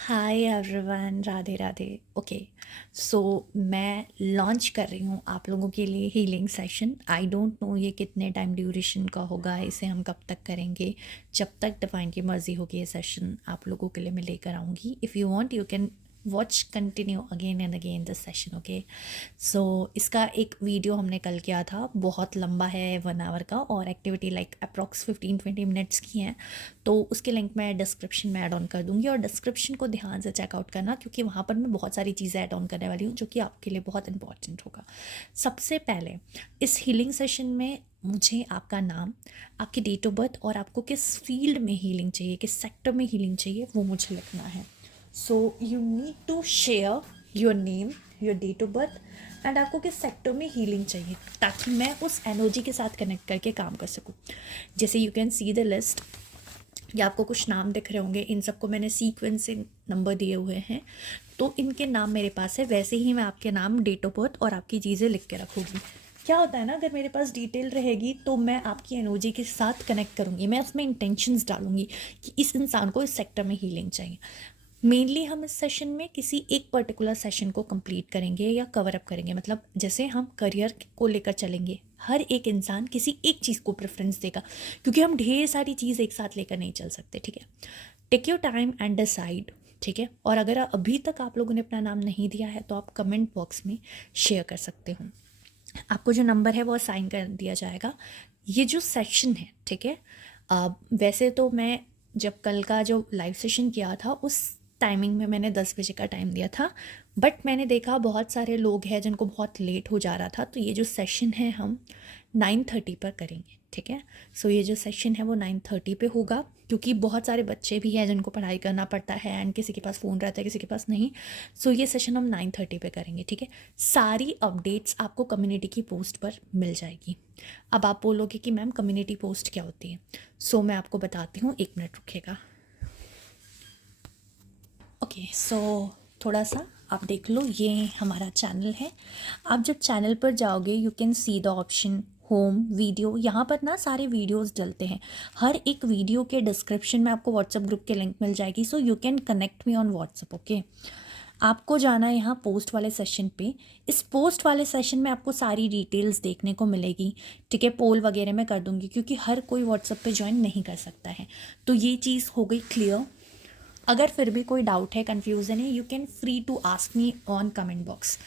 हाय everyone, Radhe Radhe. Okay, so मैं launch कर रही हूँ आप लोगों के लिए healing session. I don't know ये कितने टाइम ड्यूरेशन का होगा, इसे हम कब तक करेंगे। जब तक डिवाइन की मर्ज़ी होगी ये सेशन आप लोगों के लिए मैं लेकर आऊँगी। If you want you can watch continue again and again this session. Okay, so इसका एक वीडियो हमने कल किया था, बहुत लंबा है, 1 आवर का, और एक्टिविटी लाइक अप्रॉक्स 15-20 मिनट्स की हैं। तो उसके लिंक मैं डिस्क्रिप्शन में ऐड ऑन कर दूंगी, और डिस्क्रिप्शन को ध्यान से चेकआउट करना क्योंकि वहाँ पर मैं बहुत सारी चीज़ें ऐड ऑन करने वाली हूँ जो कि आपके लिए बहुत इंपॉर्टेंट होगा। सबसे पहले इस हीलिंग सेशन में मुझे आपका नाम, आपकी डेट ऑफ बर्थ और आपको किस फील्ड में हीलिंग चाहिए, किस सेक्टर में हीलिंग चाहिए, वो मुझे लिखना है। So you need to share your name, your date of birth and आपको किस सेक्टर में हीलिंग चाहिए, ताकि मैं उस एनर्जी के साथ कनेक्ट करके काम कर सकूँ। जैसे you can see the list, या आपको कुछ नाम दिख रहे होंगे, इन सबको मैंने सीक्वेंस से नंबर दिए हुए हैं, तो इनके नाम मेरे पास है। वैसे ही मैं आपके नाम, डेट ऑफ बर्थ और आपकी चीज़ें लिख के रखूँगी। क्या होता है ना, अगर मेरे पास डिटेल रहेगी तो मैं आपकी एनर्जी के साथ कनेक्ट करूँगी, मैं उसमें इंटेंशंस डालूँगी कि इस इंसान को इस सेक्टर में हीलिंग चाहिए। मेनली हम इस सेशन में किसी एक पर्टिकुलर सेशन को कंप्लीट करेंगे या कवर अप करेंगे। मतलब जैसे हम करियर को लेकर चलेंगे, हर एक इंसान किसी एक चीज़ को प्रेफरेंस देगा, क्योंकि हम ढेर सारी चीज़ एक साथ लेकर नहीं चल सकते। ठीक है, take your time and decide. ठीक है, और अगर अभी तक आप लोगों ने अपना नाम नहीं दिया है तो आप कमेंट बॉक्स में शेयर कर सकते हो। आपको जो नंबर है वो असाइन कर दिया जाएगा। ये जो सेशन है, ठीक है, वैसे तो मैं जब कल का जो लाइव सेशन किया था उस टाइमिंग में मैंने 10 बजे का टाइम दिया था, बट मैंने देखा बहुत सारे लोग हैं जिनको बहुत लेट हो जा रहा था, तो ये जो सेशन है हम 9:30 पर करेंगे। ठीक है, सो ये जो सेशन है वो 9:30 पे होगा, क्योंकि बहुत सारे बच्चे भी हैं जिनको पढ़ाई करना पड़ता है एंड किसी के पास फ़ोन रहता है, किसी के पास नहीं। सो ये सेशन हम 9:30 पे करेंगे। ठीक है, सारी अपडेट्स आपको कम्युनिटी की पोस्ट पर मिल जाएगी। अब आप बोलोगे कि मैम कम्युनिटी पोस्ट क्या होती है, सो मैं आपको बताती हूँ, 1 मिनट रुकेगा। ओके, सो थोड़ा सा आप देख लो, ये हमारा चैनल है। आप जब चैनल पर जाओगे you can see the option home video. यहाँ पर ना सारे वीडियोस डलते हैं, हर एक वीडियो के डिस्क्रिप्शन में आपको व्हाट्सएप ग्रुप के लिंक मिल जाएगी, so you can connect me on WhatsApp. Okay, आपको जाना है यहाँ पोस्ट वाले सेशन पे। इस पोस्ट वाले सेशन में आपको सारी डिटेल्स देखने को मिलेगी। ठीक है, पोल वगैरह मैं कर दूँगी क्योंकि हर कोई व्हाट्सएप पे ज्वाइन नहीं कर सकता है। तो ये चीज़ हो गई क्लियर। अगर फिर भी कोई डाउट है, कन्फ्यूज़न है, you can free to ask me on comment box.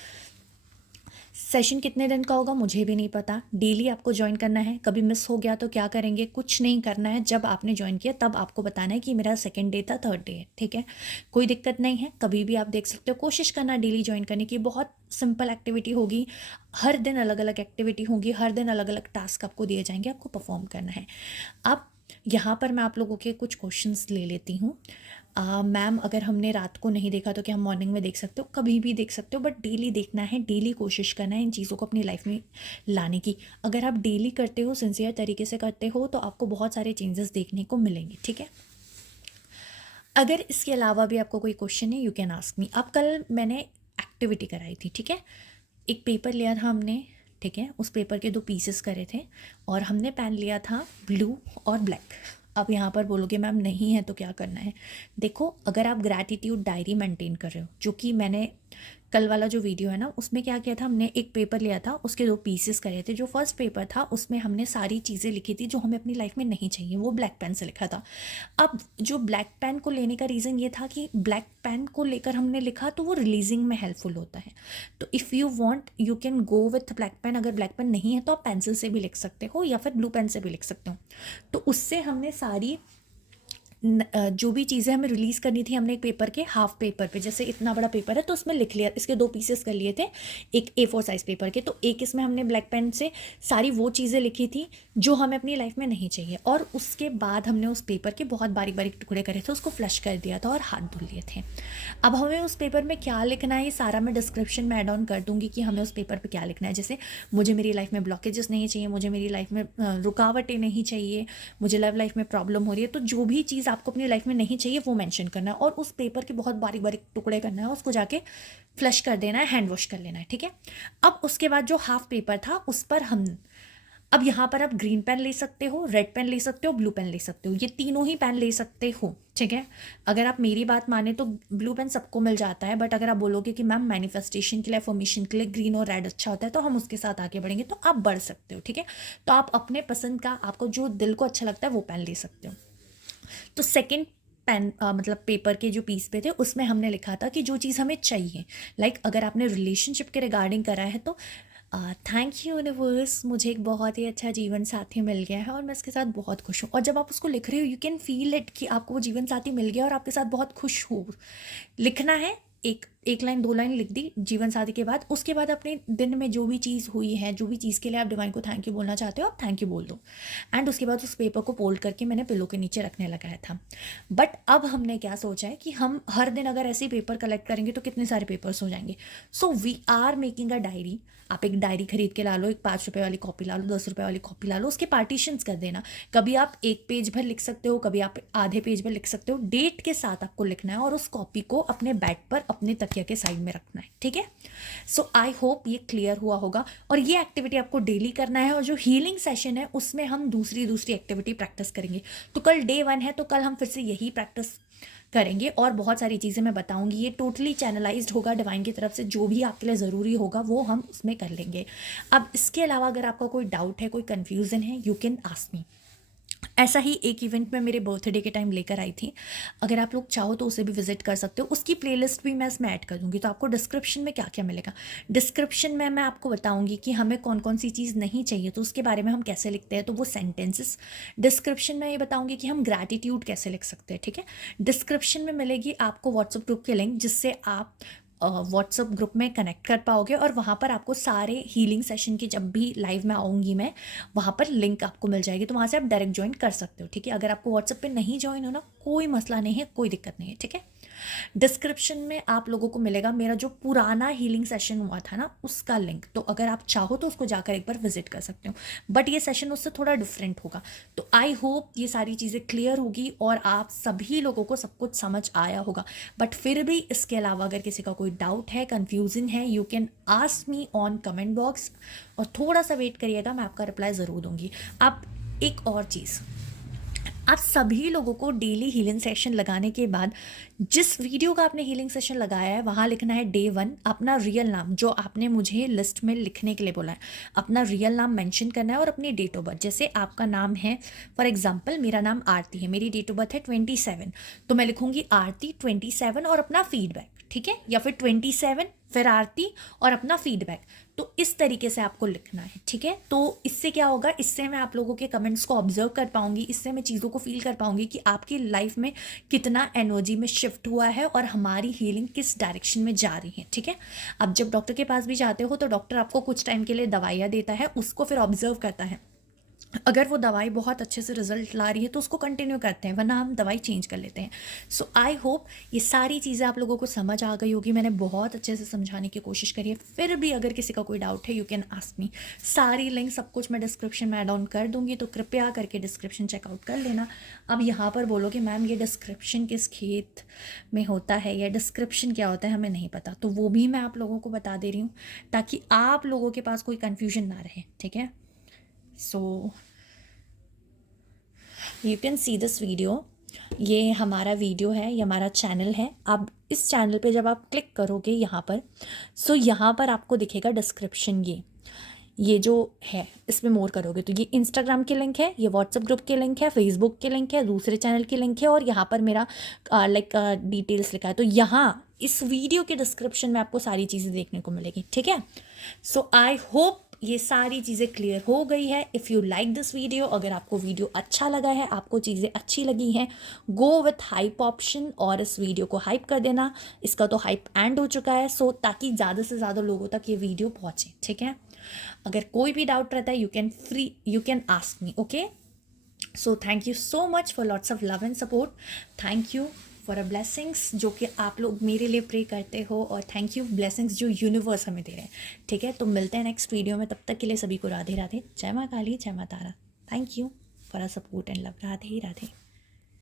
Session कितने दिन का होगा मुझे भी नहीं पता, डेली आपको ज्वाइन करना है। कभी मिस हो गया तो क्या करेंगे, कुछ नहीं करना है। जब आपने ज्वाइन किया तब आपको बताना है कि मेरा सेकंड डे था, थर्ड डे है। ठीक है, कोई दिक्कत नहीं है, कभी भी आप देख सकते हो। कोशिश करना डेली ज्वाइन करने की, बहुत सिंपल एक्टिविटी होगी। हर दिन अलग अलग एक्टिविटी होगी, हर दिन अलग अलग टास्क आपको दिए जाएंगे, आपको परफॉर्म करना है। अब यहाँ पर मैं आप लोगों के कुछ क्वेश्चंस ले लेती हूँ। मैम अगर हमने रात को नहीं देखा तो क्या हम मॉर्निंग में देख सकते हो? कभी भी देख सकते हो, बट डेली देखना है, डेली कोशिश करना है इन चीज़ों को अपनी लाइफ में लाने की। अगर आप डेली करते हो, सिंसियर तरीके से करते हो, तो आपको बहुत सारे चेंजेस देखने को मिलेंगे। ठीक है, अगर इसके अलावा भी आपको कोई क्वेश्चन है यू कैन आस्क मी। अब कल मैंने एक्टिविटी कराई थी, ठीक है, एक पेपर लिया था हमने। ठीक है, उस पेपर के 2 पीसेस करे थे और हमने पेन लिया था ब्लू और ब्लैक। अब यहाँ पर बोलोगे मैम नहीं है तो क्या करना है? देखो, अगर आप ग्रैटिट्यूड डायरी मेंटेन कर रहे हो, जो कि मैंने कल वाला जो वीडियो है ना उसमें क्या किया था, हमने एक पेपर लिया था, उसके 2 पीसेस करे थे। जो फर्स्ट पेपर था उसमें हमने सारी चीज़ें लिखी थी जो हमें अपनी लाइफ में नहीं चाहिए, वो ब्लैक पेन से लिखा था। अब जो ब्लैक पेन को लेने का रीज़न ये था कि ब्लैक पेन को लेकर हमने लिखा तो वो रिलीजिंग में हेल्पफुल होता है। तो if you want you can go with black pen. अगर ब्लैक पेन नहीं है तो आप पेंसिल से भी लिख सकते हो या फिर ब्लू पेन से भी लिख सकते हो। तो उससे हमने सारी जो भी चीज़ें हमें रिलीज़ करनी थी, हमने एक पेपर के हाफ पेपर पे, जैसे इतना बड़ा पेपर है तो उसमें लिख लिया, इसके 2 पीसेस कर लिए थे, एक A4 साइज़ पेपर के। तो एक इसमें हमने ब्लैक पेन से सारी वो चीज़ें लिखी थी जो हमें अपनी लाइफ में नहीं चाहिए, और उसके बाद हमने उस पेपर के बहुत बारीक बारीक टुकड़े करे थे, उसको फ्लश कर दिया था और हाथ धुल लिए थे। अब हमें उस पेपर में क्या लिखना है ये सारा मैं डिस्क्रिप्शन में ऐड ऑन कर दूंगी कि हमें उस पेपर पर क्या लिखना है। जैसे मुझे मेरी लाइफ में ब्लॉकेजेस नहीं चाहिए, मुझे मेरी लाइफ में रुकावटें नहीं चाहिए, मुझे लव लाइफ में प्रॉब्लम हो रही है, तो जो भी चीज़ आपको अपनी लाइफ में नहीं चाहिए वो मेंशन करना है और उस पेपर के बहुत बारीक बारीक टुकड़े करना है, उसको जाके फ्लश कर देना है, हैंड वॉश कर लेना है। ठीक है, अब उसके बाद जो हाफ पेपर था उस पर हम अब यहाँ पर आप ग्रीन पेन ले सकते हो, रेड पेन ले सकते हो, ब्लू पेन ले सकते हो, ये तीनों ही पेन ले सकते हो, ठीक है। अगर आप मेरी बात माने तो ब्लू पेन सबको मिल जाता है, बट अगर आप बोलोगे कि मैम मैनिफेस्टेशन के लिए, फॉर्मेशन के लिए ग्रीन और रेड अच्छा होता है, तो हम उसके साथ आगे बढ़ेंगे, तो आप बढ़ सकते हो, ठीक है। तो आप अपने पसंद का, आपको जो दिल को अच्छा लगता है वो पेन ले सकते हो। तो सेकेंड पेन मतलब पेपर के जो पीस पे थे उसमें हमने लिखा था कि जो चीज़ हमें चाहिए, लाइक अगर आपने रिलेशनशिप के रिगार्डिंग करा है तो थैंक यू यूनिवर्स, मुझे एक बहुत ही अच्छा जीवन साथी मिल गया है और मैं इसके साथ बहुत खुश हूँ। और जब आप उसको लिख रहे हो यू कैन फील इट कि आपको वो जीवन साथी मिल गया और आपके साथ बहुत खुश हो। लिखना है, एक लाइन 2 लाइन लिख दी जीवन साथी के बाद, उसके बाद अपने दिन में जो भी चीज़ हुई है, जो भी चीज़ के लिए आप डिवाइन को थैंक यू बोलना चाहते हो, आप थैंक यू बोल दो। एंड उसके बाद उस पेपर को फोल्ड करके मैंने पिलो के नीचे रखने लगाया था। बट अब हमने क्या सोचा है कि हम हर दिन अगर ऐसे पेपर कलेक्ट करेंगे तो कितने सारे पेपर्स हो जाएंगे। So we are making a diary. आप एक डायरी खरीद के ला लो, एक 5 रुपये वाली कॉपी ला लो, 10 रुपये वाली कॉपी ला लो, उसके पार्टीशंस कर देना। कभी आप 1 पेज भर लिख सकते हो, कभी आप आधे पेज भर लिख सकते हो। डेट के साथ आपको लिखना है और उस कॉपी को अपने बेड पर अपने तकिया के साइड में रखना है, ठीक है। सो आई होप ये क्लियर हुआ होगा। और ये एक्टिविटी आपको डेली करना है, और जो हीलिंग सेशन है उसमें हम दूसरी एक्टिविटी प्रैक्टिस करेंगे। तो कल डे 1 है, तो कल हम फिर से यही प्रैक्टिस करेंगे और बहुत सारी चीज़ें मैं बताऊंगी। ये टोटली चैनलाइज्ड होगा डिवाइन की तरफ से, जो भी आपके लिए ज़रूरी होगा वो हम उसमें कर लेंगे। अब इसके अलावा अगर आपका कोई डाउट है, कोई कन्फ्यूज़न है, यू कैन आस्क मी। ऐसा ही एक इवेंट में मेरे बर्थडे के टाइम लेकर आई थी, अगर आप लोग चाहो तो उसे भी विजिट कर सकते हो। उसकी प्लेलिस्ट भी मैं इसमें ऐड कर दूंगी। तो आपको डिस्क्रिप्शन में क्या क्या मिलेगा, डिस्क्रिप्शन में मैं आपको बताऊंगी कि हमें कौन कौन सी चीज़ नहीं चाहिए, तो उसके बारे में हम कैसे लिखते हैं, तो वो सेंटेंसेस। डिस्क्रिप्शन में ये बताऊंगी कि हम ग्रैटिट्यूड कैसे लिख सकते हैं, ठीक है। डिस्क्रिप्शन में मिलेगी आपको व्हाट्सएप ग्रुप की लिंक, जिससे आप व्हाट्सएप ग्रुप में कनेक्ट कर पाओगे, और वहाँ पर आपको सारे हीलिंग सेशन की, जब भी लाइव में आऊँगी मैं, वहाँ पर लिंक आपको मिल जाएगी, तो वहाँ से आप डायरेक्ट ज्वाइन कर सकते हो, ठीक है। अगर आपको व्हाट्सएप पे नहीं ज्वाइन होना, कोई मसला नहीं है, कोई दिक्कत नहीं है, ठीक है। डिस्क्रिप्शन में आप लोगों को मिलेगा मेरा जो पुराना हीलिंग सेशन हुआ था ना, उसका लिंक। तो अगर आप चाहो तो उसको जाकर एक बार विजिट कर सकते हो, बट ये सेशन उससे थोड़ा डिफरेंट होगा। तो आई होप ये सारी चीज़ें क्लियर होगी और आप सभी लोगों को सब कुछ समझ आया होगा। बट फिर भी इसके अलावा अगर किसी का कोई डाउट है, कन्फ्यूजन है, you can ask me on comment box, और थोड़ा सा वेट करिएगा, मैं आपका रिप्लाई ज़रूर दूंगी। आप एक और चीज़, आप सभी लोगों को डेली हीलिंग सेशन लगाने के बाद, जिस वीडियो का आपने हीलिंग सेशन लगाया है वहाँ लिखना है डे 1 अपना रियल नाम, जो आपने मुझे लिस्ट में लिखने के लिए बोला है, अपना रियल नाम मेंशन करना है, और अपनी डेट ऑफ बर्थ। जैसे आपका नाम है, फॉर एग्जांपल मेरा नाम आरती है, मेरी डेट ऑफ बर्थ है 27, तो मैं लिखूंगी आरती 27 और अपना फीडबैक, ठीक है, या फिर 27 फिर आरती और अपना फीडबैक। तो इस तरीके से आपको लिखना है, ठीक है। तो इससे क्या होगा, इससे मैं आप लोगों के कमेंट्स को ऑब्जर्व कर पाऊंगी, इससे मैं चीज़ों को फील कर पाऊंगी कि आपकी लाइफ में कितना एनर्जी में शिफ्ट हुआ है और हमारी हीलिंग किस डायरेक्शन में जा रही है, ठीक है। अब जब डॉक्टर के पास भी जाते हो तो डॉक्टर आपको कुछ टाइम के लिए दवाइयाँ देता है, उसको फिर ऑब्जर्व करता है। अगर वो दवाई बहुत अच्छे से रिजल्ट ला रही है तो उसको कंटिन्यू करते हैं, वरना हम दवाई चेंज कर लेते हैं। सो आई होप ये सारी चीज़ें आप लोगों को समझ आ गई होगी। मैंने बहुत अच्छे से समझाने की कोशिश करी है। फिर भी अगर किसी का कोई डाउट है, यू कैन आस्क मी। सारी लिंक सब कुछ मैं डिस्क्रिप्शन में ऐड ऑन कर दूंगी, तो कृपया करके डिस्क्रिप्शन चेकआउट कर लेना। अब यहाँ पर बोलो कि मैम ये डिस्क्रिप्शन किस खेत में होता है, या डिस्क्रिप्शन क्या होता है, हमें नहीं पता, तो वो भी मैं आप लोगों को बता दे रही हूँ ताकि आप लोगों के पास कोई कन्फ्यूजन ना रहे, ठीक है। So you can see this video, ये हमारा वीडियो है, ये हमारा चैनल है। अब इस चैनल पे जब आप क्लिक करोगे यहाँ पर, सो यहाँ पर आपको दिखेगा डिस्क्रिप्शन, ये जो है इसमें मोर करोगे तो ये इंस्टाग्राम की लिंक है, ये व्हाट्सएप ग्रुप की लिंक है, फेसबुक की लिंक है, दूसरे चैनल की लिंक है, और यहाँ पर मेरा डिटेल्स लिखा है। तो यहाँ इस वीडियो के डिस्क्रिप्शन में आपको सारी चीज़ें देखने को मिलेगी, ठीक है। सो आई होप ये सारी चीज़ें क्लियर हो गई है। If you like this video, अगर आपको वीडियो अच्छा लगा है, आपको चीज़ें अच्छी लगी हैं, गो विथ हाइप ऑप्शन और इस वीडियो को हाइप कर देना। इसका तो हाइप एंड हो चुका है, सो ताकि ज़्यादा से ज़्यादा लोगों तक ये वीडियो पहुँचे, ठीक है। अगर कोई भी डाउट रहता है you can ask me, okay. So thank you so much for lots of love and support. Thank you for a blessings जो कि आप लोग मेरे लिए प्रे करते हो, और थैंक यू ब्लेसिंग्स जो यूनिवर्स हमें दे रहे हैं, ठीक है। तो मिलते हैं नेक्स्ट वीडियो में, तब तक के लिए सभी को राधे राधे। जय माँ काली, जय माँ Tara. Thank you for a support and love. Radhe Radhe.